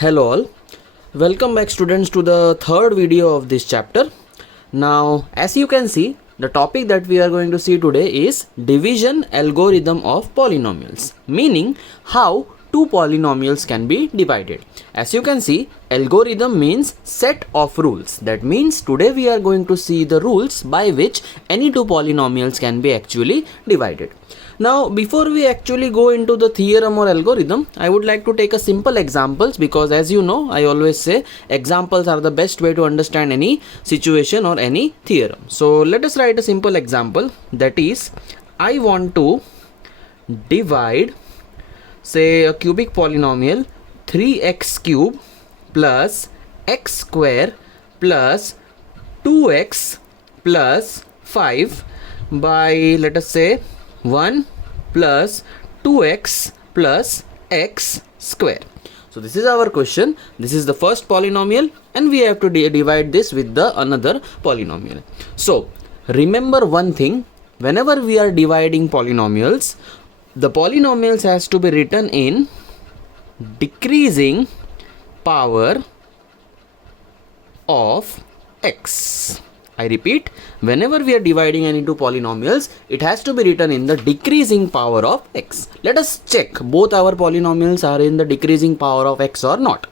Hello all, welcome back students to the third video of this chapter. Now as you can see, the topic that we are going to see today is division algorithm of polynomials, meaning how two polynomials can be divided. As you can see, algorithm means set of rules. That means today we are going to see the rules by which any two polynomials can be actually divided. Now before we actually go into the theorem or algorithm, I would like to take a simple examples, because as you know, I always say examples are the best way to understand any situation or any theorem. So let us write a simple example, that is, I want to divide, say, a cubic polynomial 3x cube plus x square plus 2x plus 5 by, let us say, 1 plus 2x plus x square. So this is our question. This is the first polynomial and we have to divide this with the another polynomial. So remember one thing, whenever we are dividing polynomials, the polynomials has to be written in decreasing power of x. I repeat, whenever we are dividing any two polynomials, it has to be written in the decreasing power of x. Let us check both our polynomials are in the decreasing power of x or not.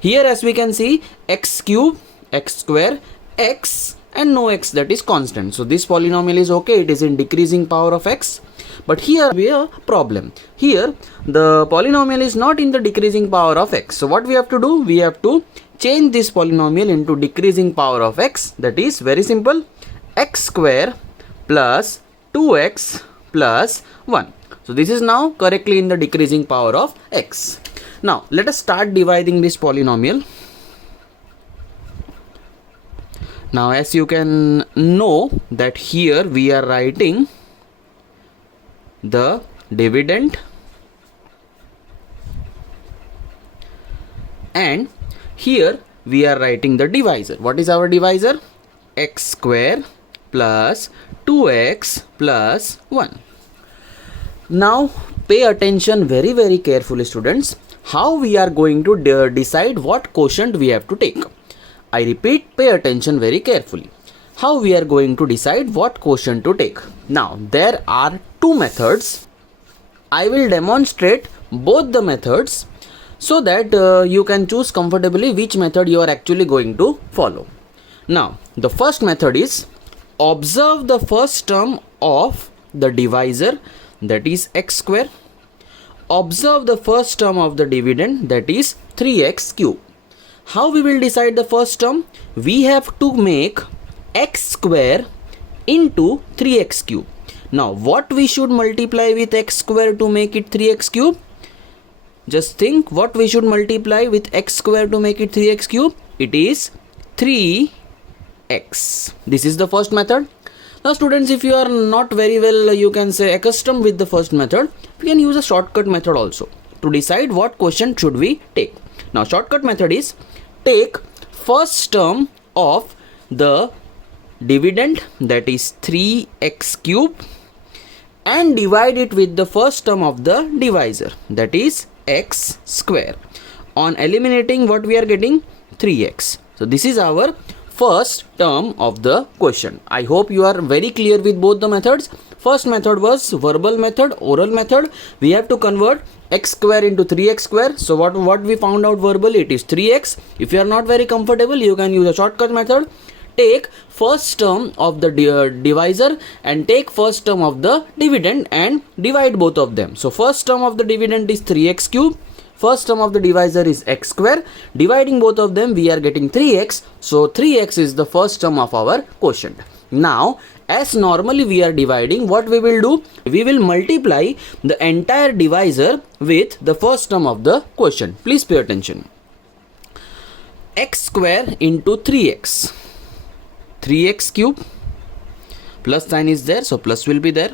Here as we can see, x cube, x square, x and no x, that is constant. So this polynomial is okay, it is in decreasing power of x. But here we have a problem. Here the polynomial is not in the decreasing power of x. So what we have to do? We have to change this polynomial into decreasing power of x. That is very simple, x square plus 2x plus 1. So this is now correctly in the decreasing power of x. Now let us start dividing this polynomial. Now as you can know that here we are writing the dividend and here we are writing the divisor. What is our divisor? X square plus 2x plus 1. Now pay attention very carefully, students, how we are going to decide what quotient we have to take. I repeat, pay attention very carefully. How we are going to decide what quotient to take. Now there are two methods. I will demonstrate both the methods so that you can choose comfortably which method you are actually going to follow. Now the first method is observe the first term of the divisor, that is x square. Observe the first term of the dividend, that is 3x cube. How we will decide the first term? We have to make x square into 3x cube. Now what we should multiply with x square to make it 3x cube? Just think what we should multiply with x square to make it 3x cube. It is 3x. This is the first method. Now students, if you are not very well, you can say, accustomed with the first method, we can use a shortcut method also to decide what quotient should we take. Now shortcut method is take first term of the dividend, that is 3x cube, and divide it with the first term of the divisor, that is x square. On eliminating, what we are getting? 3x. So this is our first term of the quotient. I hope you are very clear with both the methods. First method was verbal method, oral method. We have to convert x square into 3x square. So what we found out verbally, it is 3x. If you are not very comfortable, you can use a shortcut method. Take first term of the divisor and take first term of the dividend and divide both of them. So first term of the dividend is 3x cube. First term of the divisor is x square. Dividing both of them, we are getting 3x. So 3x is the first term of our quotient. Now as normally we are dividing, what we will do? We will multiply the entire divisor with the first term of the quotient. Please pay attention. X square into 3x. 3x cube, plus sign is there, so plus will be there.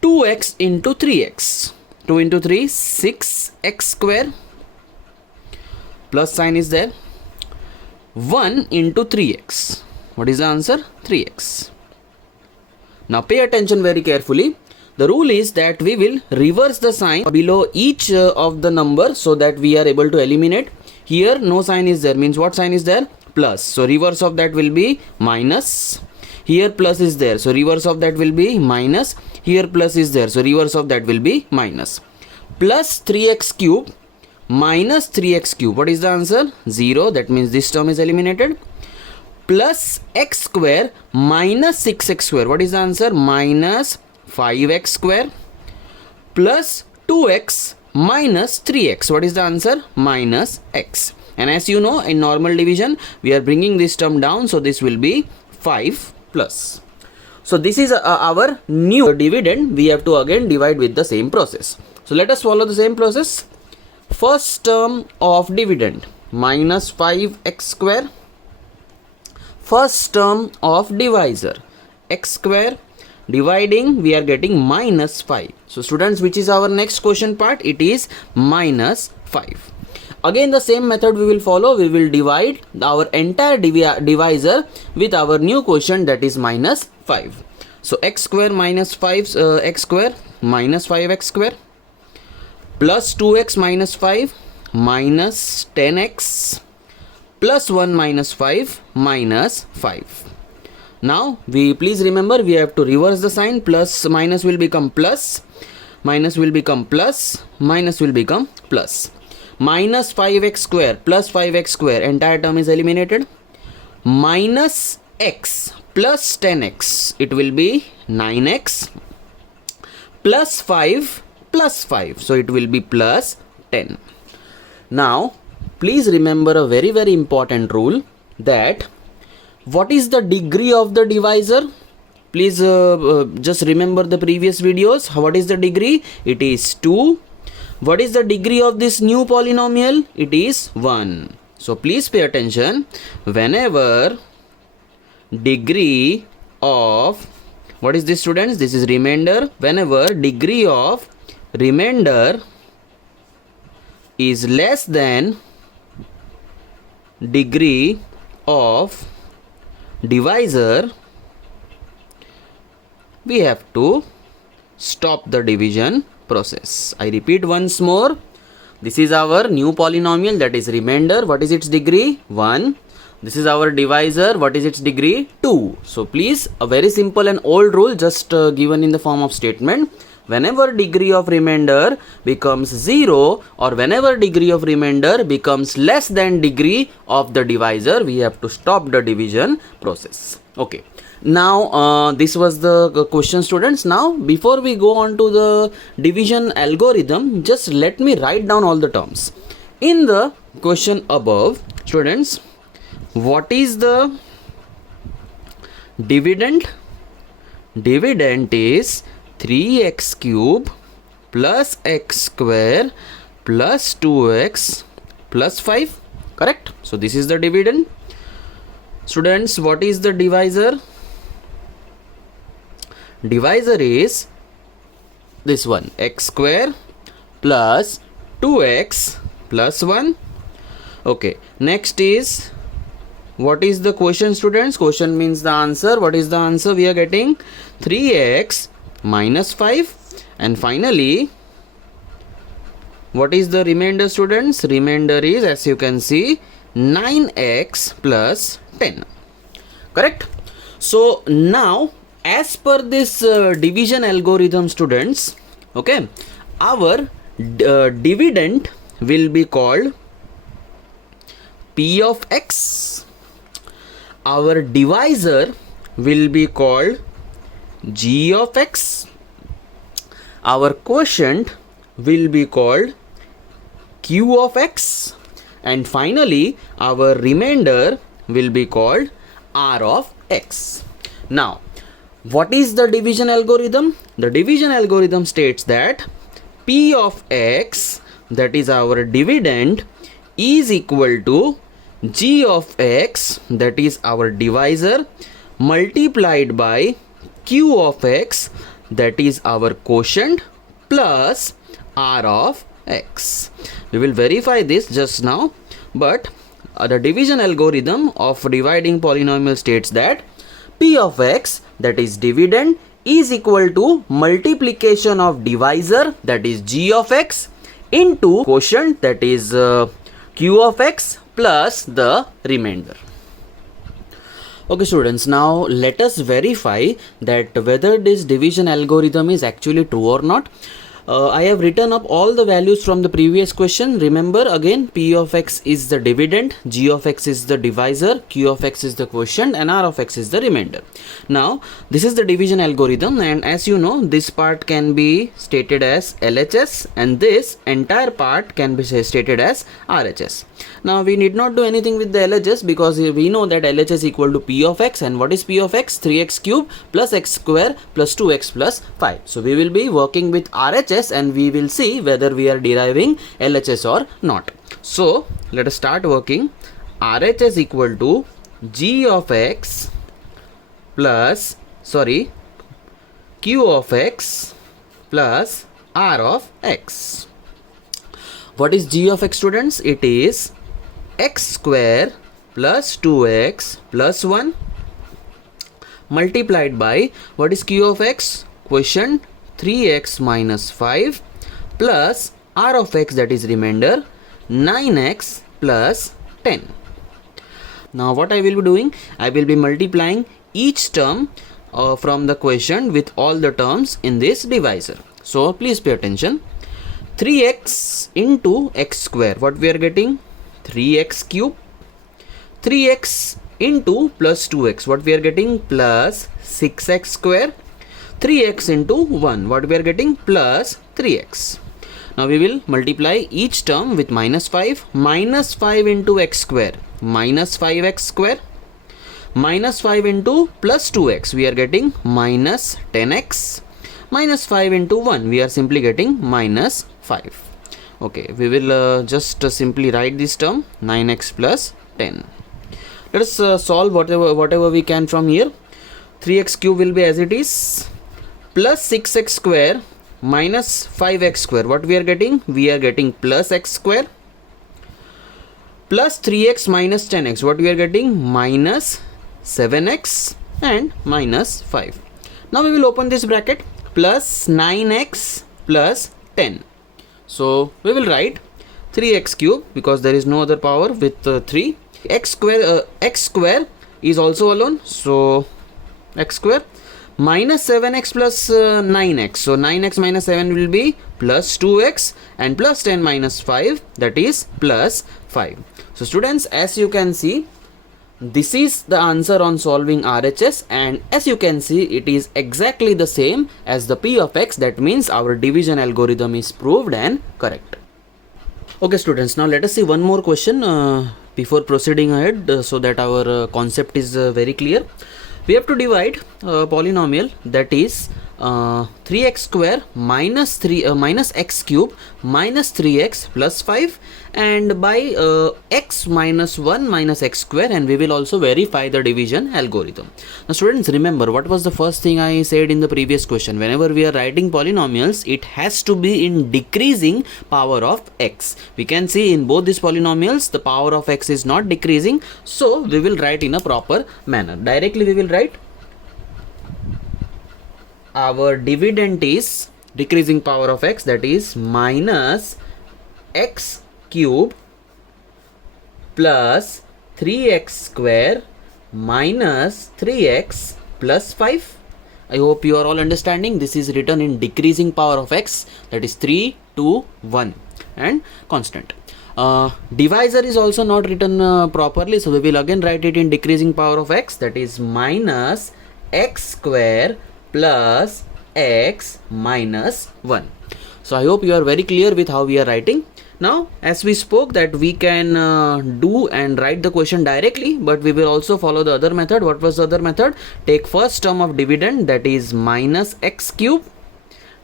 2x into 3x. 2 into 3, 6x square, plus sign is there. 1 into 3x. What is the answer? 3x. Now pay attention very carefully. The rule is that we will reverse the sign below each of the number so that we are able to eliminate. Here no sign is there, means what sign is there? Plus. So reverse of that will be minus. Here plus is there, so reverse of that will be minus. Here plus is there, so reverse of that will be minus. Plus 3x cube minus 3x cube. What is the answer? 0. That means this term is eliminated. Plus x square minus 6x square. What is the answer? Minus 5x square. Plus 2x minus 3x. What is the answer? Minus x. And as you know, in normal division, we are bringing this term down, so this will be 5 plus. So this is our new dividend. We have to again divide with the same process. So let us follow the same process. First term of dividend, minus 5x square. First term of divisor, x square. Dividing, we are getting minus 5. So students, which is our next question part? It is minus 5. Again the same method we will follow. We will divide our entire divisor with our new quotient, that is minus 5. So x square minus 5 x square minus 5x square plus 2x minus 5 minus 10x plus 1 minus 5 minus 5. Now we please remember, we have to reverse the sign. Plus minus will become plus, minus will become plus, minus will become plus. Minus 5x square plus 5x square, entire term is eliminated. Minus x plus 10x, it will be 9x plus 5 plus 5, so it will be plus 10. Now please remember a very important rule, that what is the degree of the divisor? Please just remember the previous videos. What is the degree? It is 2. What is the degree of this new polynomial? It is 1. So please pay attention. Whenever degree of, what is this students? This is remainder. Whenever degree of remainder is less than degree of divisor, we have to stop the division process. I repeat once more. This is our new polynomial, that is remainder. What is its degree? 1. This is our divisor. What is its degree? 2. So please, a very simple and old rule, just given in the form of statement. Whenever degree of remainder becomes 0, or whenever degree of remainder becomes less than degree of the divisor, we have to stop the division process. Okay. Now this was the question, students. Now before we go on to the division algorithm, just let me write down all the terms. In the question above, students, what is the dividend? Dividend is 3x cube plus x square plus 2x plus 5. Correct? So this is the dividend. Students, what is the divisor? Divisor is this one, x square plus 2x plus 1. Okay, next is, what is the quotient, students? Quotient means the answer. What is the answer we are getting? 3x minus 5. And finally, what is the remainder, students? Remainder is, as you can see, 9x plus 10. Correct? So now, as per this division algorithm, students, okay, our dividend will be called P of x. Our divisor will be called G of x. Our quotient will be called Q of x. And finally, our remainder will be called R of x. Now, what is the division algorithm? The division algorithm states that P of x, that is our dividend, is equal to G of x, that is our divisor, multiplied by Q of x, that is our quotient, plus R of x. We will verify this just now, but the division algorithm of dividing polynomial states that P of x, that is dividend, is equal to multiplication of divisor, that is G of x, into quotient, that is q of x plus the remainder. Okay students, now let us verify that whether this division algorithm is actually true or not. I have written up all the values from the previous question. Remember again, p of x is the dividend, g of x is the divisor, q of x is the quotient, and r of x is the remainder. Now this is the division algorithm, and as you know, this part can be stated as LHS and this entire part can be stated as RHS. Now we need not do anything with the LHS because we know that LHS equal to p of x, and what is p of x? 3x cube plus x square plus 2x plus 5. So we will be working with RHS and we will see whether we are deriving LHS or not. So let us start working. RHS equal to g of x plus q of x plus r of x. What is g of x students? It is x square plus 2x plus 1 multiplied by what is q of x? Quotient 3x minus 5 plus r of x, that is remainder, 9x plus 10. Now what I will be doing? I will be multiplying each term from the quotient with all the terms in this divisor. So please pay attention. 3x into x square, what we are getting? 3x cube. 3x into plus 2x, what we are getting? Plus 6x square. 3x into 1, what we are getting? Plus 3x. Now we will multiply each term with minus 5. Minus 5 into x square, minus 5x square. Minus 5 into plus 2x, we are getting minus 10x. Minus 5 into 1, we are simply getting minus 5. Okay, we will just simply write this term, 9x plus 10. Let us solve whatever we can from here. 3x cube will be as it is, plus 6x square minus 5x square, what we are getting? We are getting plus x square, plus 3x minus 10x, what we are getting? Minus 7x and minus 5. Now we will open this bracket, plus 9x plus 10. So we will write 3x cube because there is no other power with 3. X square is also alone, so x square minus 7x plus 9x. So 9x minus 7 will be plus 2x and plus 10 minus 5, that is plus 5. So students, as you can see, this is the answer on solving RHS, and as you can see, it is exactly the same as the p of x. That means our division algorithm is proved and correct. Okay students, now let us see one more question before proceeding ahead so that our concept is very clear. We have to divide a polynomial, that is 3x square minus x cube minus 3x plus 5, and by x minus 1 minus x square, and we will also verify the division algorithm. Now students, remember what was the first thing I said in the previous question? Whenever we are writing polynomials, it has to be in decreasing power of x. We can see in both these polynomials the power of x is not decreasing, so we will write in a proper manner. Directly we will write our dividend is decreasing power of x, that is minus x cube plus 3x square minus 3x plus 5. I hope you are all understanding. This is written in decreasing power of x, that is 3, 2, 1 and constant. Divisor is also not written properly, so we will again write it in decreasing power of x, that is minus x square plus x minus 1. So I hope you are very clear with how we are writing. Now as we spoke that we can do and write the question directly, but we will also follow the other method. What was the other method? Take first term of dividend, that is minus x cube,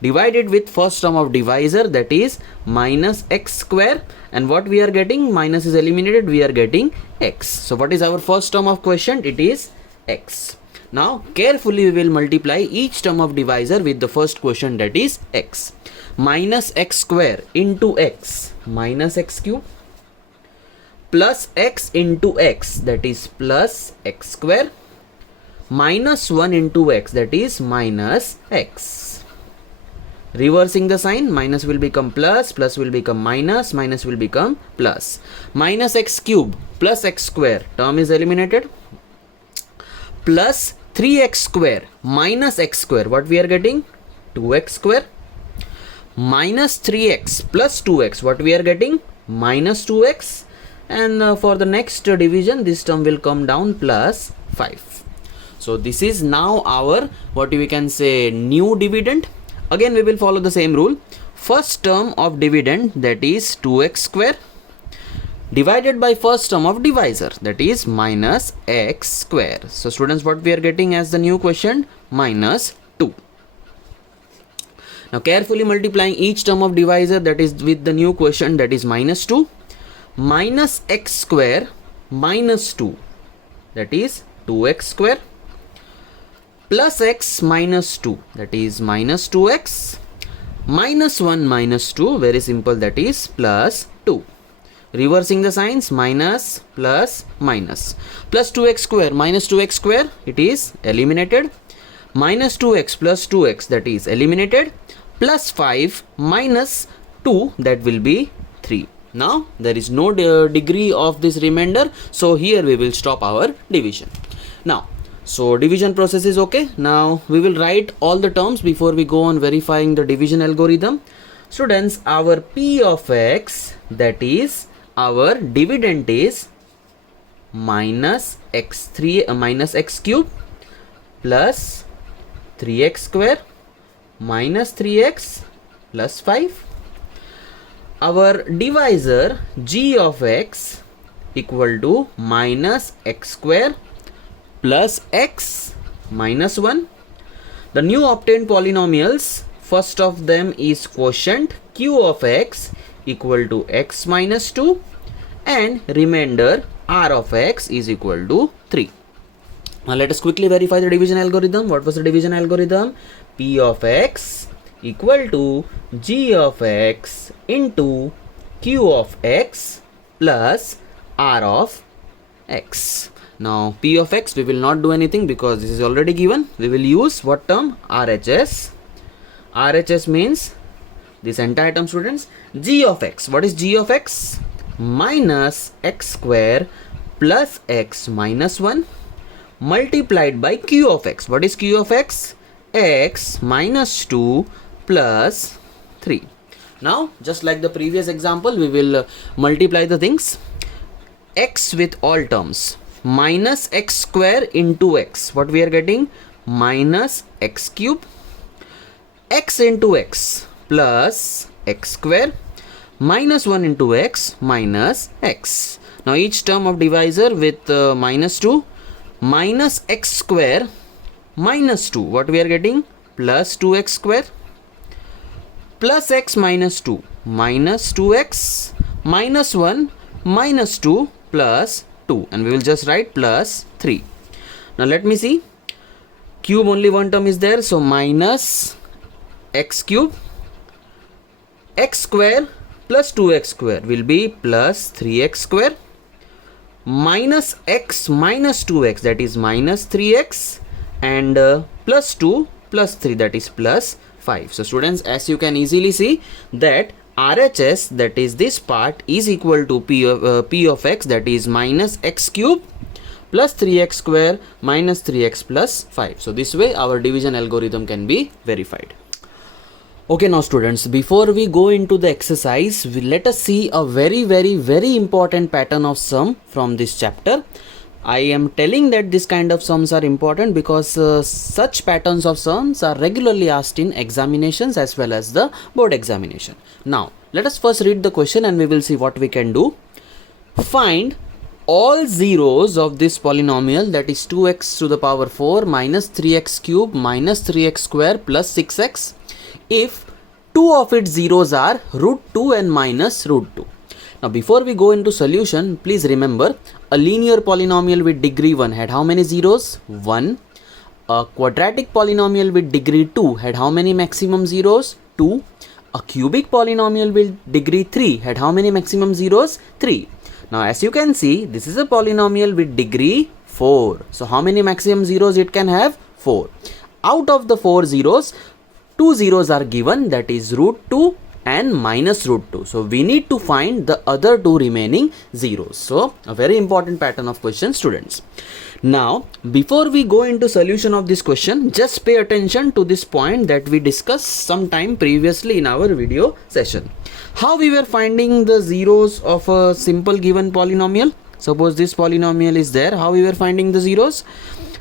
divided with first term of divisor, that is minus x square, and what we are getting? Minus is eliminated, we are getting x. So what is our first term of quotient? It is x. Now carefully we will multiply each term of divisor with the first quotient, that is x. Minus x square into x, minus x cube, plus x into x, that is plus x square, minus 1 into x, that is minus x. Reversing the sign, minus will become plus, plus will become minus, minus will become plus. Minus x cube plus x square, term is eliminated. Plus 3x square minus x square, what we are getting? 2x square. Minus 3x plus 2x, what we are getting? Minus 2x. And for the next division, this term will come down plus 5. So this is now our, what we can say, new dividend. Again we will follow the same rule. First term of dividend, that is 2x square, divided by first term of divisor, that is minus x square. So students, what we are getting as the new question? Minus 2. Now carefully multiplying each term of divisor, that is with the new question, that is minus 2. Minus x square minus 2, that is 2x square, plus x minus 2, that is minus 2x, minus 1 minus 2, very simple, that is plus 2. Reversing the signs, minus plus minus. Plus 2x square minus 2x square, it is eliminated. Minus 2x plus 2x, that is eliminated. Plus 5 minus 2, that will be 3. Now there is no degree of this remainder, so here we will stop our division. Now, so division process is okay. Now we will write all the terms before we go on verifying the division algorithm. Students, our p of x, that is our dividend, is minus x3 minus x cube plus 3x square minus 3x plus 5. Our divisor g of x equal to minus x square plus x minus 1. The new obtained polynomials, first of them is quotient q of x equal to x minus 2, and remainder r of x is equal to 3. Now let us quickly verify the division algorithm. What was the division algorithm? P of x equal to g of x into q of x plus r of x. Now p of x, we will not do anything because this is already given. We will use what term? RHS. RHS means this entire term, students. G of x, what is g of x? Minus x square plus x minus 1 multiplied by q of x. What is q of x? X minus 2 plus 3. Now just like the previous example, we will multiply the things. X with all terms, minus x square into x, what we are getting? Minus x cube. X into x plus x square, minus 1 into x minus x. Now each term of divisor with minus 2, minus x square minus 2, what we are getting? Plus 2x square, plus x minus 2 minus 2x, minus 1 minus 2 plus 2, and we will just write plus 3. Now let me see, cube only one term is there, so minus x cube, x square plus 2x square will be plus 3x square, minus x minus 2x, that is minus 3x, and plus 2 plus 3, that is plus 5. So students, as you can easily see that RHS, that is this part, is equal to p of x, that is minus x cube plus 3x square minus 3x plus 5. So this way our division algorithm can be verified. Okay, now students, before we go into the exercise, let us see a very important pattern of sum from this chapter. I am telling that this kind of sums are important because such patterns of sums are regularly asked in examinations as well as the board examination. Now let us first read the question and we will see what we can do. Find all zeros of this polynomial, that is 2x to the power 4 minus 3x cube minus 3x square plus 6x, if two of its zeros are root 2 and minus root 2. Now before we go into solution, please remember a linear polynomial with degree 1 had how many zeros? 1. A quadratic polynomial with degree 2 had how many maximum zeros? 2. A cubic polynomial with degree 3 had how many maximum zeros? 3. Now as you can see, this is a polynomial with degree 4. So how many maximum zeros it can have? 4. Out of the 4 zeros, two zeros are given, that is root 2 and minus root 2. So we need to find the other two remaining zeros. So a very important pattern of question, students. Now before we go into solution of this question, just pay attention to this point that we discussed sometime previously in our video session. How we were finding the zeros of a simple given polynomial? Suppose this polynomial is there. How we were finding the zeros?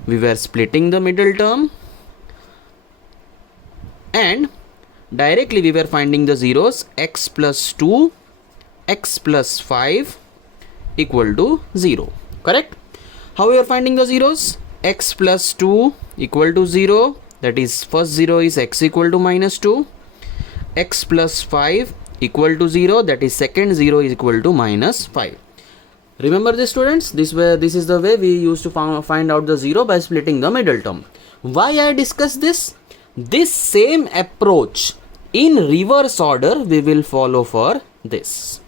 We were splitting the middle term and directly we were finding the zeros. X plus 2, x plus 5 equal to 0. Correct? How we are finding the zeros? X plus 2 equal to 0. That is, first 0 is x equal to minus 2. X plus 5 equal to 0. That is, second 0 is equal to minus 5. Remember this, students? This is the way we used to find out the 0 by splitting the middle term. Why I discuss this? This same approach in reverse order we will follow for this.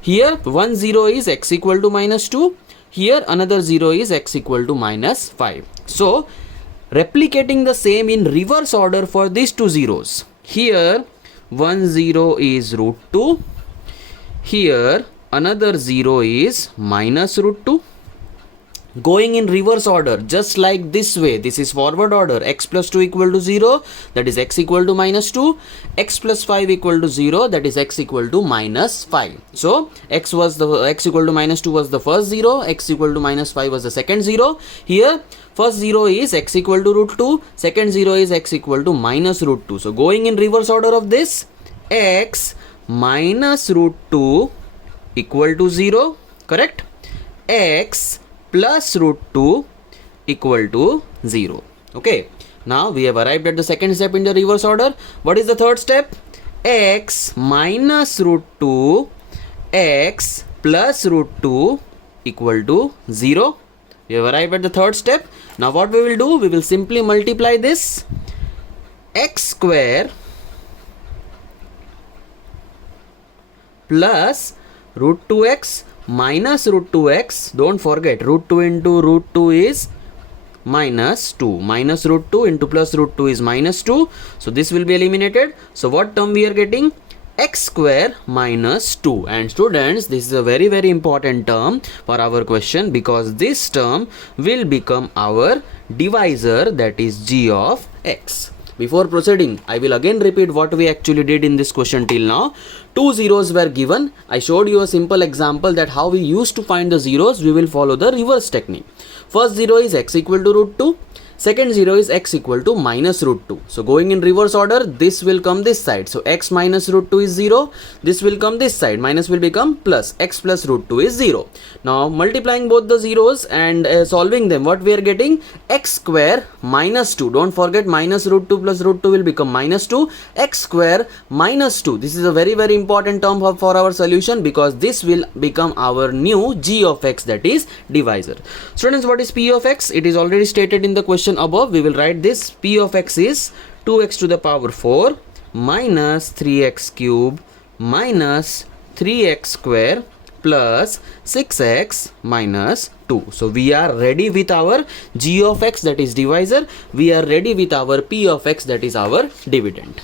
Here 1 0 is x equal to minus 2. Here another 0 is x equal to minus 5. So replicating the same in reverse order for these two zeros. Here 1 0 is root 2. Here another 0 is minus root 2. Going in reverse order, just like this way, this is forward order. X plus 2 equal to 0, that is x equal to minus 2. X plus 5 equal to 0, that is x equal to minus 5. So x equal to minus 2 was the first 0, x equal to minus 5 was the second 0. Here first 0 is x equal to root 2, second 0 is x equal to minus root 2. So going in reverse order of this, x minus root 2 equal to 0, correct? X plus root 2 equal to 0. Okay, now we have arrived at the second step in the reverse order. What is the third step? X minus root 2, x plus root 2 equal to 0. We have arrived at the third step. Now what we will do? We will simply multiply this. X square plus root 2x minus root 2x. Don't forget, root 2 into root 2 is minus 2. Minus root 2 into plus root 2 is minus 2. So this will be eliminated. So what term we are getting? X square minus 2. And students, this is a very important term for our question, because this term will become our divisor, that is g of x. Before proceeding, I will again repeat what we actually did in this question till now. Two zeros were given. I showed you a simple example that how we used to find the zeros. We will follow the reverse technique. First 0 is x equal to root 2. Second 0 is x equal to minus root 2. So going in reverse order, this will come this side. So x minus root 2 is 0. This will come this side. Minus will become plus. X plus root 2 is 0. Now multiplying both the zeros and solving them, what we are getting? X square minus 2. Don't forget, minus root 2 plus root 2 will become minus 2. X square minus 2. This is a very important term for our solution, because this will become our new g of x, that is divisor. Students, what is p of x? It is already stated in the question above. We will write this. P of x is 2x to the power 4 minus 3x cube minus 3x square plus 6x minus 2. So we are ready with our g of x, that is divisor. We are ready with our p of x, that is our dividend.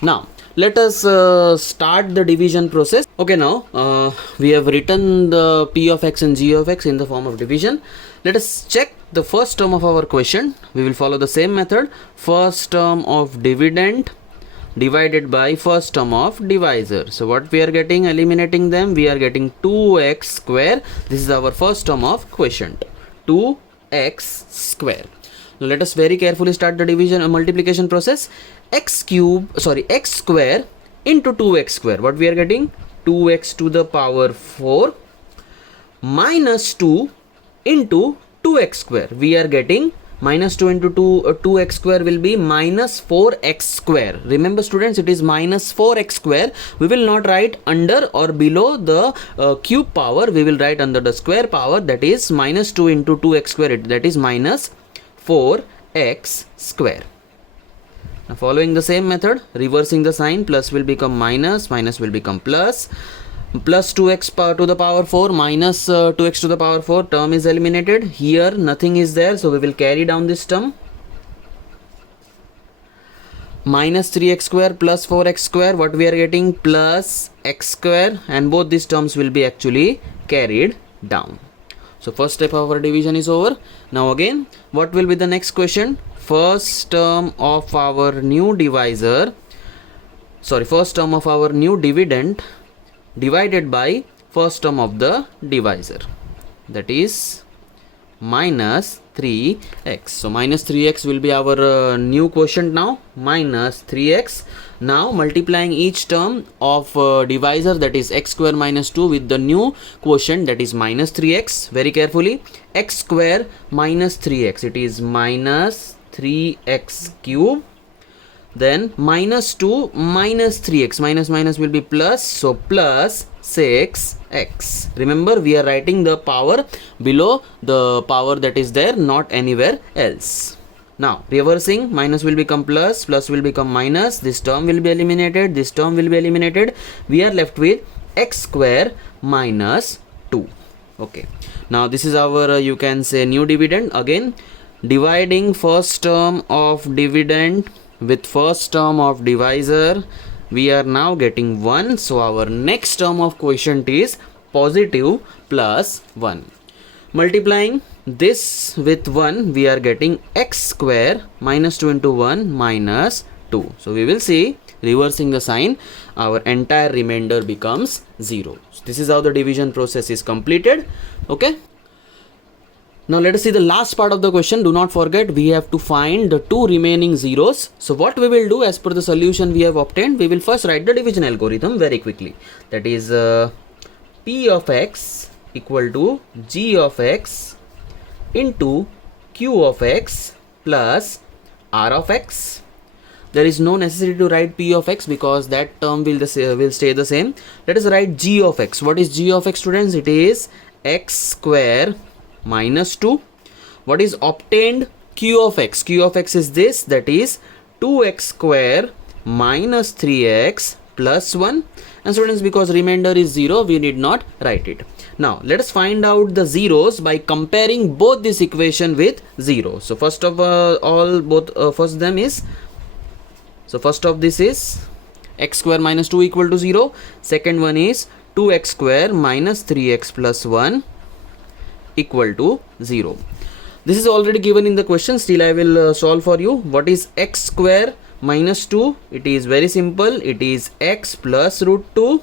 Now let us start the division process. Okay, now we have written the p of x and g of x in the form of division. Let us check the first term of our question. We will follow the same method. First term of dividend divided by first term of divisor. So what we are getting, eliminating them, we are getting 2x square. This is our first term of quotient, 2x square. Now let us very carefully start the division and multiplication process. X square into 2x square. What we are getting? 2x to the power 4 minus 2 into 2x square. We are getting minus 2 into 2x square will be minus 4x square. Remember students, it is minus 4x square. We will not write under or below the cube power. We will write under the square power, that is minus 2 into 2x square, that is minus 4x square. Now following the same method, reversing the sign, plus will become minus, minus will become plus. Plus 2x to the power 4 minus 2x to the power 4, term is eliminated. Here nothing is there, so we will carry down this term. minus 3x square plus 4x square, what we are getting, plus x square, and both these terms will be actually carried down. So first step of our division is over. Now again, what will be the next question? First term of our new divisor, first term of our new dividend divided by first term of the divisor, that is minus 3x. So minus 3x will be our new quotient now, minus 3x. Now multiplying each term of divisor, that is x square minus 2, with the new quotient, that is minus 3x. Very carefully, x square minus 3x, it is minus 3x cube. Then minus 2 minus 3x, minus minus will be plus, so plus 6x. Remember, we are writing the power below the power that is there, not anywhere else. Now reversing, minus will become plus, plus will become minus, this term will be eliminated, this term will be eliminated. We are left with x square minus 2. Okay, now this is our you can say new dividend. Again, dividing first term of dividend with first term of divisor, we are now getting 1. So our next term of quotient is positive plus 1. Multiplying this with 1, we are getting x square minus 2 into 1 minus 2. So we will see, reversing the sign, our entire remainder becomes 0. So this is how the division process is completed. Okay. Now let us see the last part of the question. Do not forget, we have to find the two remaining zeros. So what we will do, as per the solution we have obtained, we will first write the division algorithm very quickly. That is p of x equal to g of x into q of x plus r of x. There is no necessity to write p of x because that term will stay the same. Let us write g of x. What is g of x, students? It is x square minus 2. What is obtained? Q of x. Q of x is this, that is 2x square minus 3x plus 1. And students, because remainder is 0, we need not write it. Now let us find out the zeros by comparing both this equation with 0. So first of first of this is x square minus 2 equal to 0. Second one is 2x square minus 3x plus 1 equal to 0. This is already given in the question, still I will solve for you. What is x square minus 2? It is very simple, it is x plus root 2,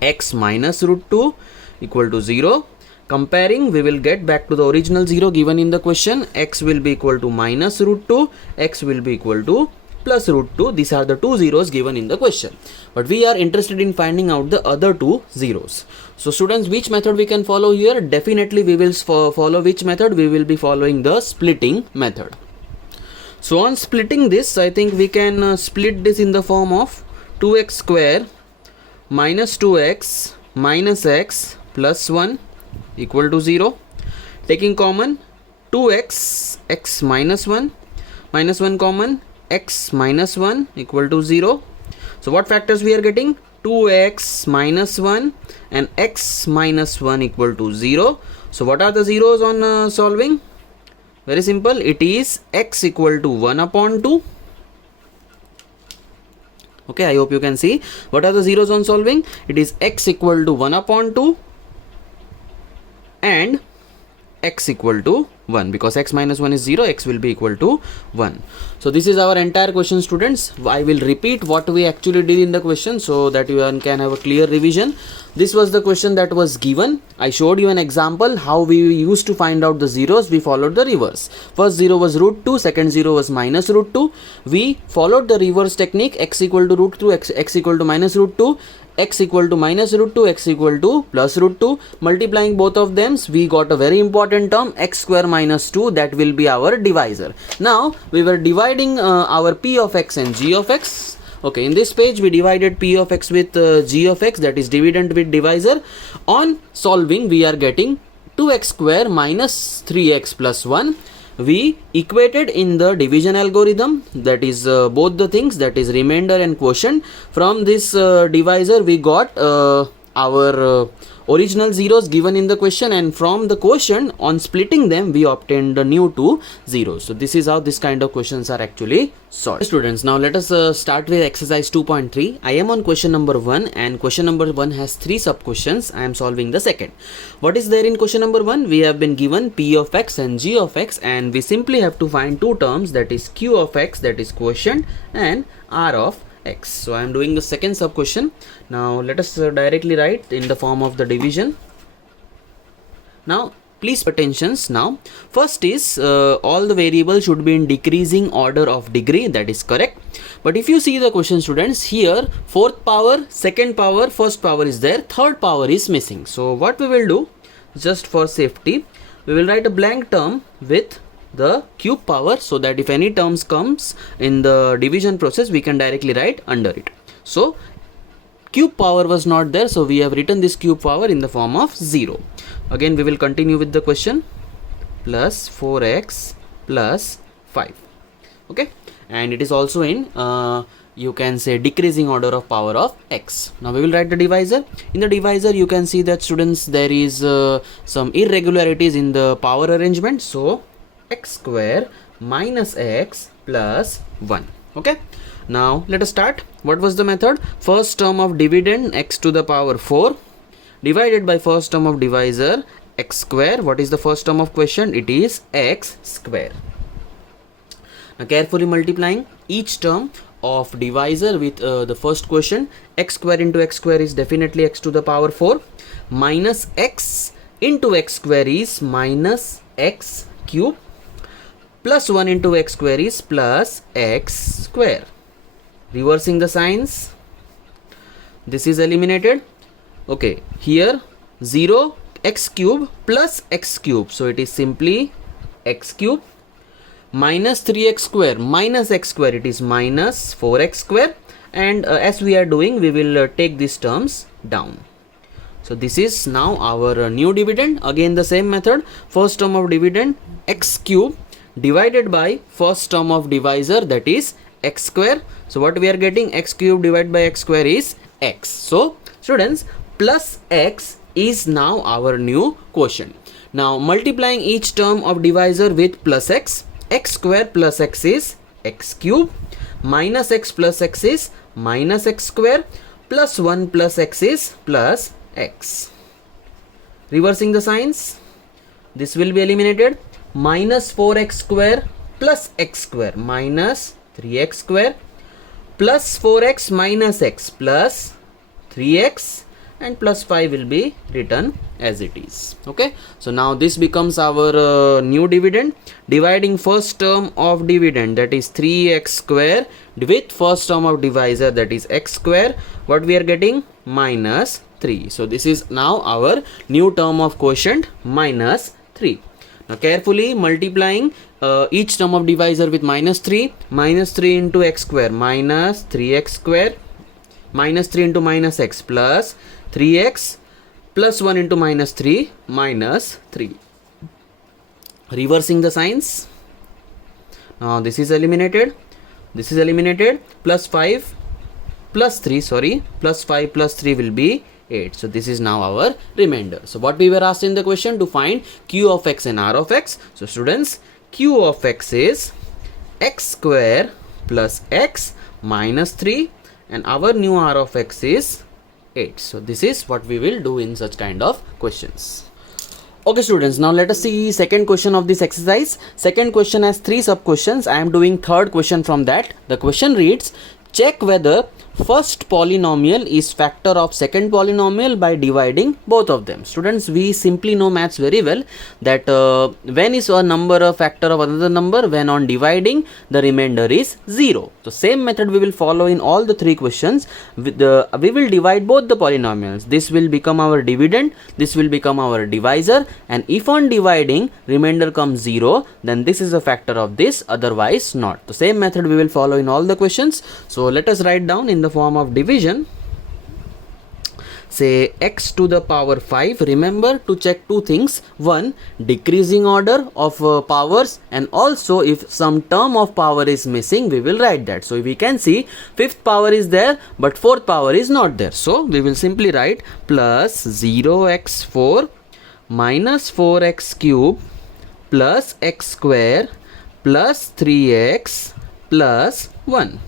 x minus root 2 equal to 0. Comparing, we will get back to the original 0 given in the question. X will be equal to minus root 2, x will be equal to plus root 2. These are the two zeros given in the question, but we are interested in finding out the other two zeros. So students, which method we can follow here? Definitely we will follow which method? We will be following the splitting method. So on splitting this, I think we can split this in the form of 2x square minus 2x minus x plus 1 equal to 0. Taking common, 2x, x minus 1 common, x minus 1 equal to 0. So what factors we are getting? 2x minus 1 and x minus 1 equal to 0. So what are the zeros on solving? Very simple, it is x equal to 1 upon 2. Okay, I hope you can see. What are the zeros on solving? It is x equal to 1 upon 2 and x equal to 1, because x minus 1 is 0, x will be equal to 1. So this is our entire question, students. I will repeat what we actually did in the question so that you can have a clear revision. This was the question that was given. I showed you an example how we used to find out the zeros. We followed the reverse. First zero was root 2, second zero was minus root 2. We followed the reverse technique, x equal to root 2, x equal to minus root 2, x equal to minus root 2, x equal to plus root 2. Multiplying both of them, we got a very important term, x square minus 2, that will be our divisor. Now we were dividing our p of x and g of x. Okay, in this page we divided p of x with g of x, that is dividend with divisor. On solving, we are getting 2x square minus 3x plus 1. We equated in the division algorithm, that is both the things, that is remainder and quotient. From this divisor we got our original zeros given in the question, and from the quotient on splitting them we obtained the new two zeros. So this is how this kind of questions are actually solved. Students, now let us start with exercise 2.3. I am on question number 1 and question number 1 has 3 sub questions. I am solving the second. What is there in question number 1? We have been given p of x and g of x, and we simply have to find two terms, that is q of x, that is quotient, and r of x. So I am doing the second sub question. Now let us directly write in the form of the division. Now please pay attention. Now first is all the variables should be in decreasing order of degree, that is correct. But if you see the question, students, here fourth power, second power, first power is there, third power is missing. So what we will do, just for safety, we will write a blank term with the cube power, so that if any terms comes in the division process we can directly write under it. So cube power was not there, so we have written this cube power in the form of 0. Again we will continue with the question, plus 4x plus 5. Okay, and it is also in you can say decreasing order of power of x. Now we will write the divisor. In the divisor you can see that, students, there is some irregularities in the power arrangement. So x square minus x plus 1. Okay, now let us start. What was the method? First term of dividend x to the power 4 divided by first term of divisor x square. What is the first term of quotient? It is x square. Now carefully multiplying each term of divisor with the first quotient, x square into x square is definitely x to the power 4, minus x into x square is minus x cube, plus 1 into x square is plus x square. Reversing the signs, this is eliminated. Okay, here 0 x cube plus x cube, so it is simply x cube, minus 3x square minus x square, it is minus 4x square, and as we are doing we will take these terms down. So this is now our new dividend. Again the same method, first term of dividend x cube divided by first term of divisor, that is x square. So what we are getting, x cube divided by x square is x. So students, plus x is now our new quotient. Now multiplying each term of divisor with plus x, x square plus x is x cube, minus x plus x is minus x square, plus 1 plus x is plus x. Reversing the signs, this will be eliminated. Minus 4x square plus x square minus 3x square, plus 4x minus x plus 3x, and plus 5 will be written as it is. Okay, so now this becomes our new dividend. Dividing first term of dividend, that is 3x square, with first term of divisor, that is x square, what we are getting? Minus 3. So this is now our new term of quotient, minus 3. Now carefully multiplying each term of divisor with minus 3, minus 3 into x square minus 3x square, minus 3 into minus x plus 3x, plus 1 into minus 3 minus 3. Reversing the signs, now this is eliminated, this is eliminated, plus 5 plus 3, sorry, plus 5 plus 3 will be 8. So this is now our remainder. So what we were asked in the question, to find q of x and r of x. So students, q of x is x square plus x minus 3, and our new r of x is 8. So this is what we will do in such kind of questions. Okay students, now let us see second question of this exercise. Second question has 3 sub questions. I am doing third question from that. The question reads, check whether first polynomial is factor of second polynomial by dividing both of them. Students, we simply know maths very well that when is a number a factor of another number? When on dividing the remainder is 0. So same method we will follow in all the 3 questions. We will divide both the polynomials. This will become our dividend, this will become our divisor, and if on dividing remainder comes 0, then this is a factor of this, otherwise not. The same method we will follow in all the questions. So let us write down in the form of division. say x to the power 5, remember to check two things. One, decreasing order of powers, and also if some term of power is missing, we will write that. So we can see fifth power is there but fourth power is not there. So we will simply write plus 0x4 minus 4x cube plus x square plus 3x plus 1.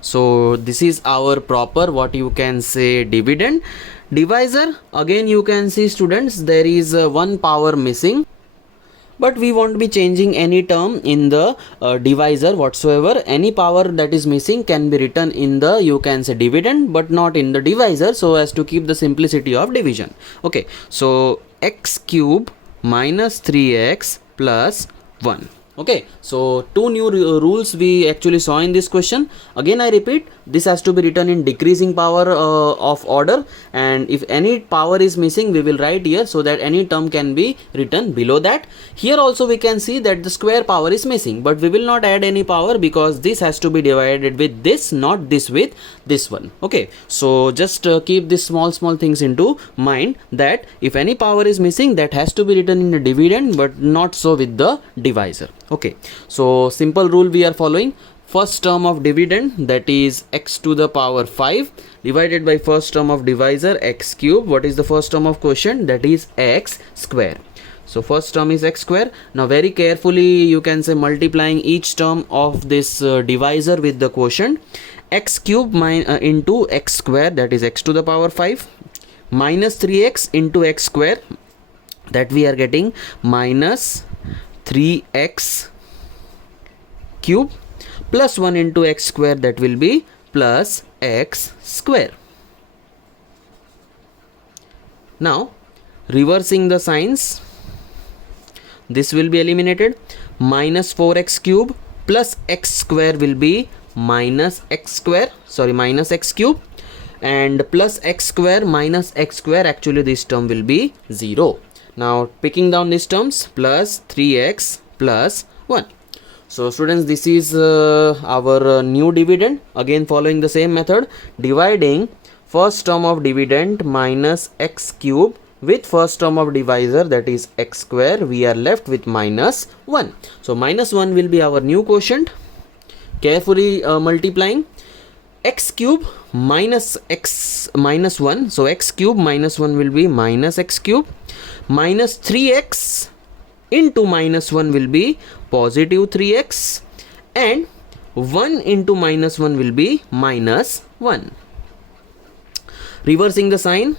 So this is our proper, what you can say, dividend. Divisor, again you can see students, there is one power missing, but we won't be changing any term in the divisor whatsoever. Any power that is missing can be written in the, you can say, dividend, but not in the divisor, so as to keep the simplicity of division. Okay, so x cube minus 3x plus 1. Okay, so two new rules we actually saw in this question. Again I repeat, this has to be written in decreasing power of order, and if any power is missing we will write here so that any term can be written below that. Here also we can see that the square power is missing, but we will not add any power because this has to be divided with this, not this with this one. Okay, so just keep these small things into mind, that if any power is missing, that has to be written in the dividend but not so with the divisor. Okay, so simple rule we are following. First term of dividend, that is x to the power 5 divided by first term of divisor x cube. What is the first term of quotient? That is x square. So first term is x square. Now very carefully you can say multiplying each term of this divisor with the quotient. X cube into x square, that is x to the power 5, minus 3x into x square, that we are getting minus 3x cube, plus 1 into x square, that will be plus x square. Now reversing the signs, this will be eliminated. Minus 4x cube plus x square will be minus x cube, and plus x square minus x square, actually this term will be 0. Now picking down these terms, plus 3x plus 1. So students, this is our new dividend. Again following the same method, dividing first term of dividend minus x cube with first term of divisor, that is x square, we are left with minus 1. So minus 1 will be our new quotient. Carefully multiplying x cube minus x minus 1, so x cube minus 1 will be minus x cube, minus 3x into minus 1 will be positive 3x, and 1 into minus 1 will be minus 1. Reversing the sign,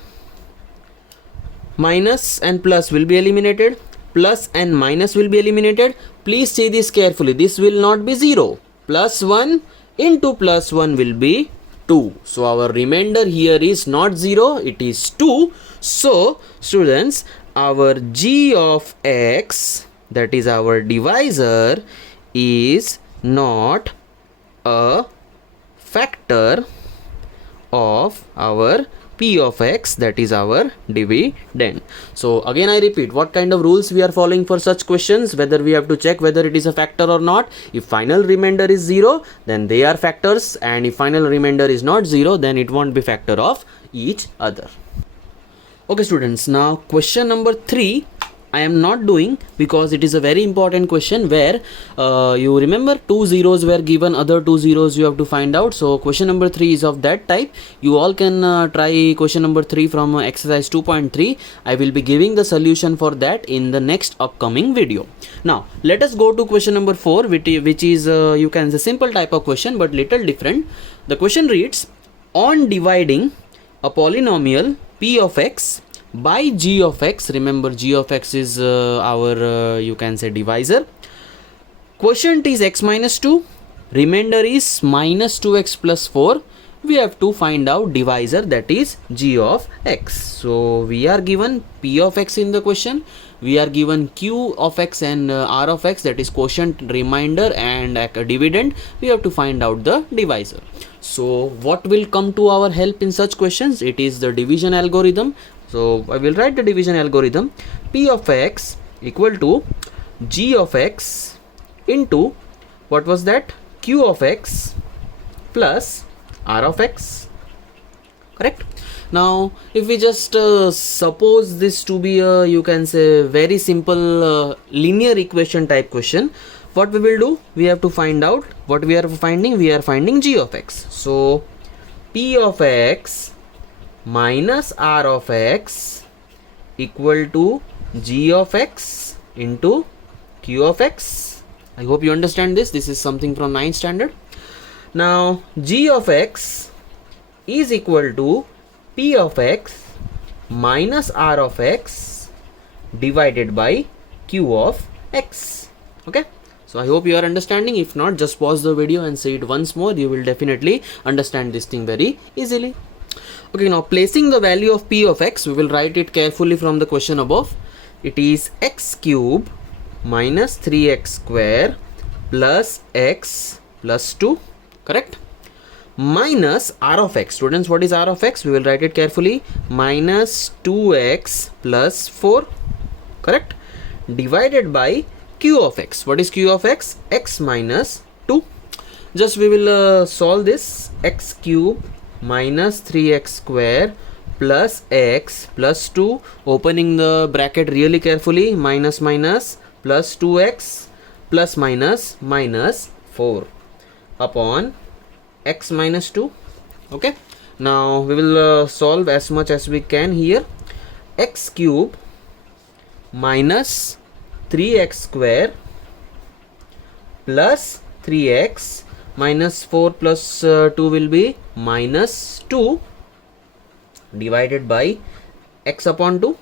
minus and plus will be eliminated, plus and minus will be eliminated. Please see this carefully, this will not be 0. Plus 1 into plus 1 will be 2. So our remainder here is not 0, it is 2. So students, our g of x, that is our divisor, is not a factor of our p of x, that is our dividend. So again I repeat, what kind of rules we are following for such questions, whether we have to check whether it is a factor or not. If final remainder is 0, then they are factors, and if final remainder is not 0, then it won't be factor of each other. Okay students, now question number 3 I am not doing because it is a very important question where you remember 2 zeros were given, other 2 zeros you have to find out. So question number 3 is of that type. You all can try question number 3 from exercise 2.3. I will be giving the solution for that in the next upcoming video. Now let us go to question number 4, which is you can say simple type of question but little different. The question reads, on dividing a polynomial p of x by g of x, remember g of x is our you can say divisor, quotient is x minus 2, remainder is minus 2x plus 4, we have to find out divisor, that is g of x. So we are given p of x in the question, we are given q of x and r of x, that is quotient, remainder and dividend. We have to find out the divisor. So what will come to our help in such questions? It is the division algorithm. So I will write the division algorithm. P of x equal to g of x into, what was that, q of x plus r of x, correct? Now if we just suppose this to be a, you can say, very simple linear equation type question, what we will do, we have to find out what we are finding. We are finding g of x. So p of x minus r of x equal to g of x into q of x. I hope you understand this. This is something from 9th standard. Now g of x is equal to p of x minus r of x divided by q of x. Okay, so I hope you are understanding. If not, just pause the video and see it once more. You will definitely understand this thing very easily. Okay, now placing the value of p of x, we will write it carefully from the question above. It is x cube minus 3x square plus x plus 2, correct? Minus r of x. Students, what is r of x? We will write it carefully. Minus 2x plus 4, correct? Divided by q of x. What is q of x? X minus 2. Just we will solve this. X cube minus 3x square plus x plus 2, opening the bracket really carefully, minus minus plus 2x plus minus minus 4 upon x minus 2. Okay, now we will solve as much as we can here. X cube minus 3x square plus 3x minus 4 plus 2 will be minus 2 divided by x upon 2,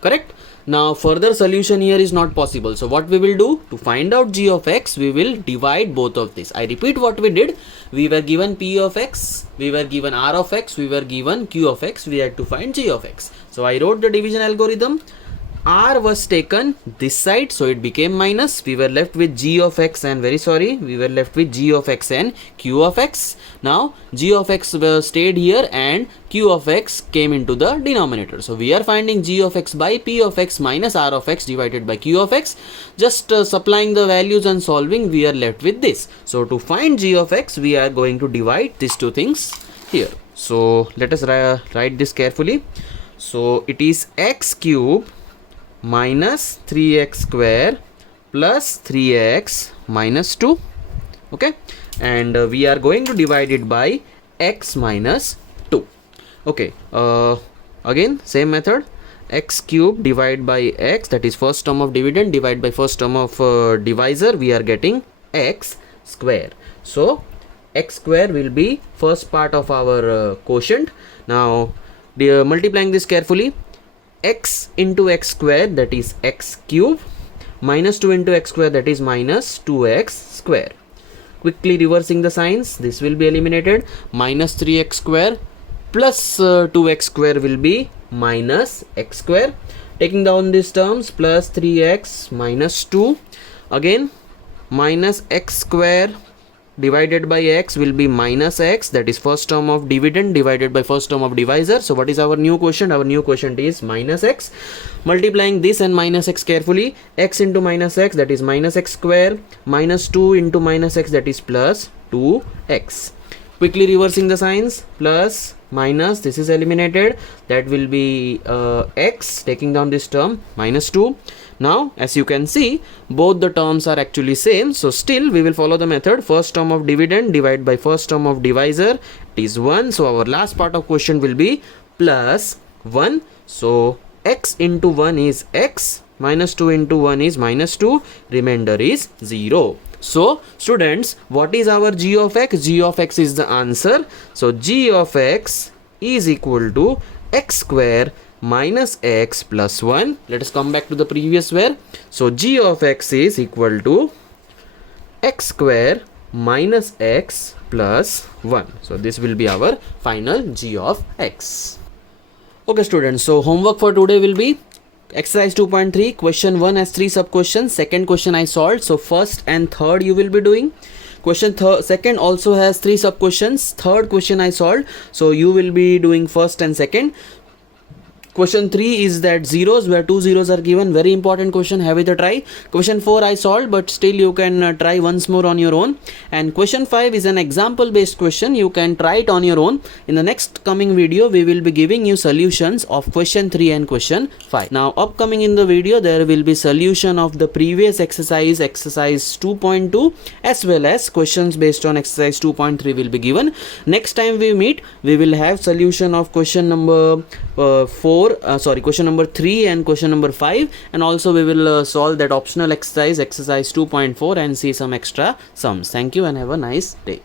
correct? Now further solution here is not possible. So what we will do, to find out g of x, we will divide both of this. I repeat what we did. We were given p of x, we were given r of x, we were given q of x. We had to find g of x. So I wrote the division algorithm. R was taken this side, so it became minus. We were left with g of x and we were left with g of x and q of x. Now g of x stayed here and q of x came into the denominator. So we are finding g of x by p of x minus r of x divided by q of x. Just supplying the values and solving, we are left with this. So to find g of x, we are going to divide these two things here. So let us write this carefully. So it is x cube minus 3x square plus 3x minus 2. Okay, and we are going to divide it by x minus 2. Okay, again same method. X cube divide by x, that is first term of dividend, divide by first term of divisor. We are getting x square. So x square will be first part of our quotient. Now multiplying this carefully, x into x square, that is x cube, minus 2 into x square, that is minus 2x square. Quickly reversing the signs, this will be eliminated. Minus 3x square plus 2x square will be minus x square. Taking down these terms, plus 3x minus 2, again minus x square divided by x will be minus x, that is first term of dividend divided by first term of divisor. So what is our new quotient? Our new quotient is minus x. Multiplying this and minus x carefully, x into minus x, that is minus x square, minus 2 into minus x, that is plus 2x. Quickly reversing the signs, plus minus, this is eliminated, that will be x. Taking down this term, minus 2. Now as you can see, both the terms are actually same, so still we will follow the method. First term of dividend divide by first term of divisor, it is 1. So our last part of question will be plus 1. So x into 1 is x, minus 2 into 1 is minus 2, remainder is 0. So students, what is our g of x? G of x is the answer. So g of x is equal to x square minus x plus 1. Let us come back to the previous where. So g of x is equal to x square minus x plus 1. So this will be our final g of x. Okay students, so homework for today will be exercise 2.3. question 1 has 3 sub questions. Second question I solved, so first and third you will be doing. Question second also has 3 sub questions. Third question I solved, so you will be doing first and second. Question 3 is that zeros, where 2 zeros are given. Very important question. Have it a try. Question 4 I solved, but still you can try once more on your own. And question 5 is an example based question. You can try it on your own. In the next coming video, we will be giving you solutions of question 3 and question 5. Now upcoming in the video, there will be solution of the previous exercise 2.2, as well as questions based on exercise 2.3 will be given. Next time we meet, we will have solution of question number question number 3 and question number 5, and also we will solve that optional exercise 2.4 and see some extra sums. Thank you and have a nice day.